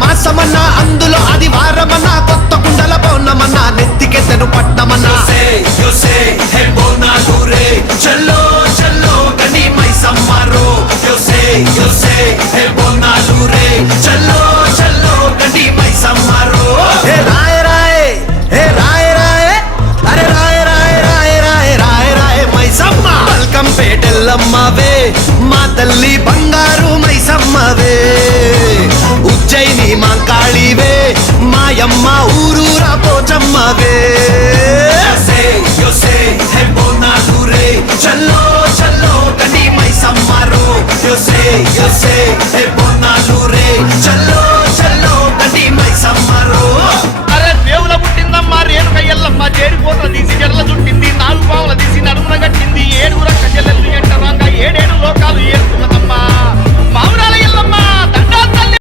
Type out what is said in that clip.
మాసమన్నా అందులో అది వారమన్నా కొత్త కుండల పౌర్ణమన్నా నెత్తికెత్తెను పట్నమన్నా చల్లో చల్లో గని మైసమ్మారో బోనాలు రే చల్లో చల్లో గని మైసమ్మారో హే రాయ రాయ హే రాయ రాయ అరే రాయ రాయ రాయ రాయ రాయ రాయ మైసమ్మ వెల్కమ్ పేటెల్లమ్మవే మా తల్లి బంగారు మైసమ్మవే ఉజ్జయిని మాంకాళివే మాయమ్మ ఊరూరా పోచమ్మవే బోనాలు రే చల్లో చల్లో గని మైసమ్మారో